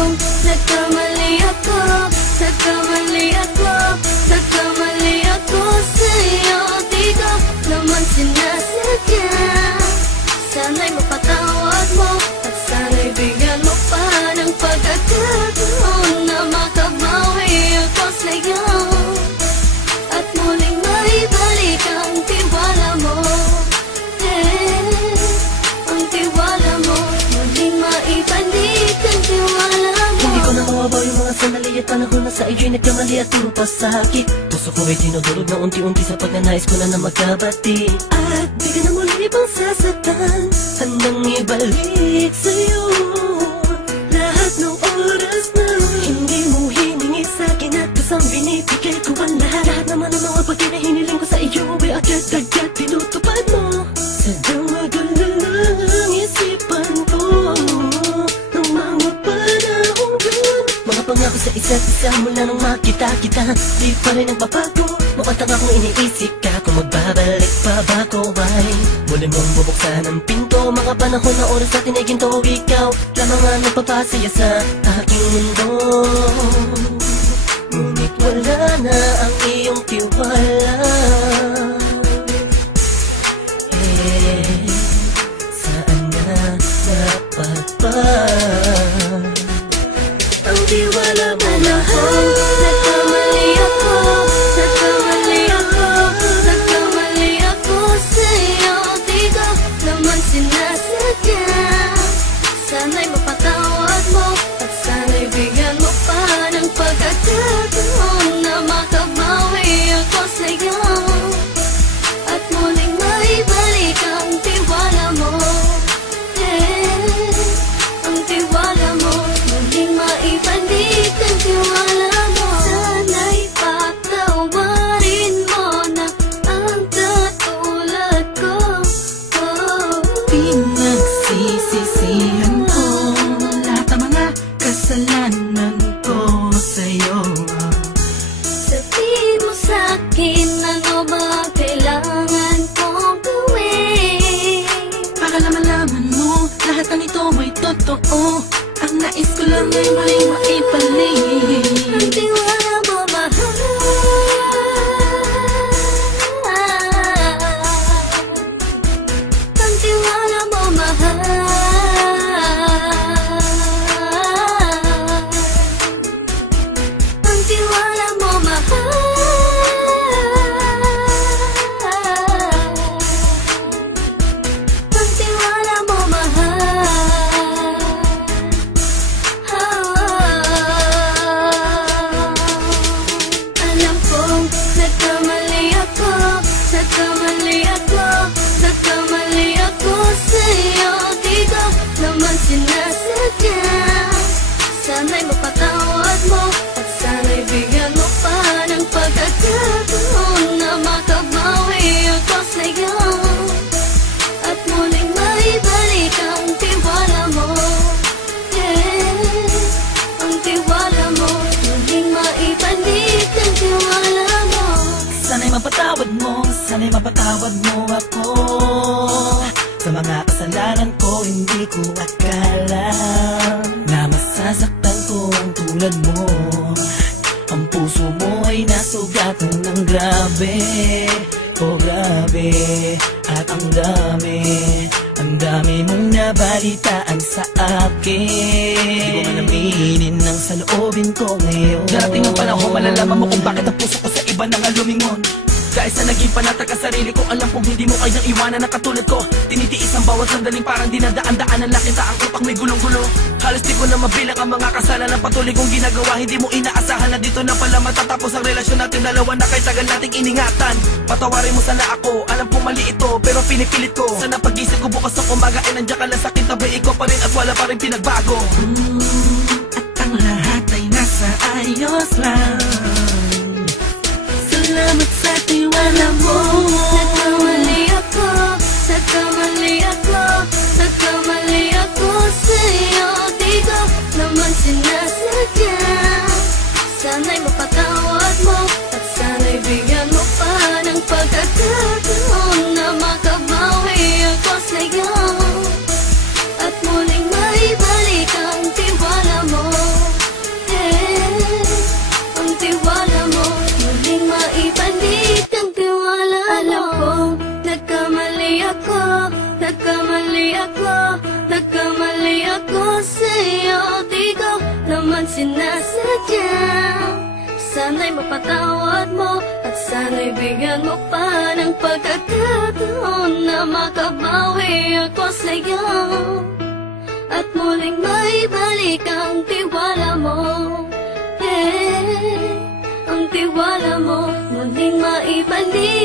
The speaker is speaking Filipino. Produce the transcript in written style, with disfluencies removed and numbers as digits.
kong nagkamali ako, nagkamali ako, nagkamali ako sa'yo. Di ko naman sinasadya. Sana'y mapatawad mo at sana'y bigyan mo pa ng pagkakataon na makabawi ako sa'yo at muling maibalik ang tiwala mo. Ang tiwala mo, muling maibalik ang tiwala mo. Hindi ko na mawabaw yung mga sandali at panahon na sa iyo'y nagkamali at puro pasakit. Puso ko ay dinudurog na unti-unti sa pagnanais ko na magkabati. At di ka na muli pang sasaktan, handang ibalik sa'yo lahat ng oras na hindi mo hiningi sa'kin at kusang binibigay ko ang lahat. Lahat naman ng mga bagay na hiniling ko sa iyo ay agad-agad tinutupad mo. Sadyang magulo lang isipan ko ng mga panahong yun. Mga pangako sa isa't isa mula nung makita kita, di pa rin nagbabago. Mukhang akong iniisip ka kung magbabalik pa ba ko ay muli mong bubuksan ang pinto. Mga panahon na oras natin ay ginto, ikaw lamang ang nagpapasaya sa aking mundo. Ngunit wala na ang iyong tiwala. Saan na dapat ba ang tiwala mo mahal? Nagkamali ako, nagkamali ako, nagkamali ako sa'yo. Di ko naman sinasadya. Sana'y mapatawad mo at sana'y bigyan mo pa ng pagkakataon na makabawi ako sa'yo at muling maibalik ang tiwala mo. Ang tiwala mo, muling maibalik ang tiwala mo. Sana'y patawarin mo na ang katulad ko. Pinagsisisihan ko lahat ng mga kasalanan ko sa'yo. Sabihin mo sa'kin ano ba kailangan kong gawin Para malaman mo lahat ng ito ay totoo. Ang nais ko lang ay may maibalik ang tiwala mo, mahal. Ang tiwala mo, mahal. Ang tiwala mo, mahal. Ang tiwala mo, mahal. Alam kong nagkamali ako, nagkamali ako, nagkamali ako sa'yo. Di ko naman sinasadya. Sana'y mapatawad mo at sana'y bigyan mo pa ng pagkakataon na makabawi ako sa'yo at muling maibalik ang tiwala mo. Ang tiwala mo, muling maibalik ang tiwala mo. Sana'y mapatawad mo, sana'y mapatawad mo ako sa mga kasalanan ko. Hindi ko akala na masasaktan ko ang tulad mo. Ang puso mo ay nasugatan ng grabe, oh grabe. At ang dami mong nabalitaan sa akin. Di ko man aminin ang saloobin ko ngayon. Darating ang panahon, malalaman mo kung bakit ang puso ko sa iba nang lumingon. Dahil sa naging panatag ka sarili ko, alam kong hindi mo kayang iwanan na katulad ko. Tinitiis ang bawat sandaling parang dinadaan-daan ang lakita ang utak may gulong-gulo. Halos di ko na mabilang ang mga kasalanan patuloy kong ginagawa. Hindi mo inaasahan na dito na pala matatapos ang relasyon natin dalawa na kay tagal nating iningatan. Patawarin mo sana ako, alam kong mali ito pero pinipilit ko. Sana pag-isip ko bukas ng umaga ay nandiyan ka lang sa akin, tabi ko pa rin at wala pa rin pinagbago. At ang lahat ay nasa ayos lang. Salamat sa tiwala mo. Nagkamali ako, nagkamali ako, nagkamali ako sa'yo. Di ko naman sinasadya. Sana'y mapatawad mo at sana'y bigyan mo pa ng pagkakataon na makabawi ako sa'yo at muling maibalik ang tiwala mo. maibalik ang tiwala mo. Alam kong nagkamali ako, nagkamali ako, nagkamali ako sa'yo. Di ko naman sinasadya. Sana'y mapatawad mo at sana'y bigyan mo pa ng pagkakataon na makabawi ako sa'yo at muling maibalik ang tiwala mo. Ang tiwala mo muling maibalik.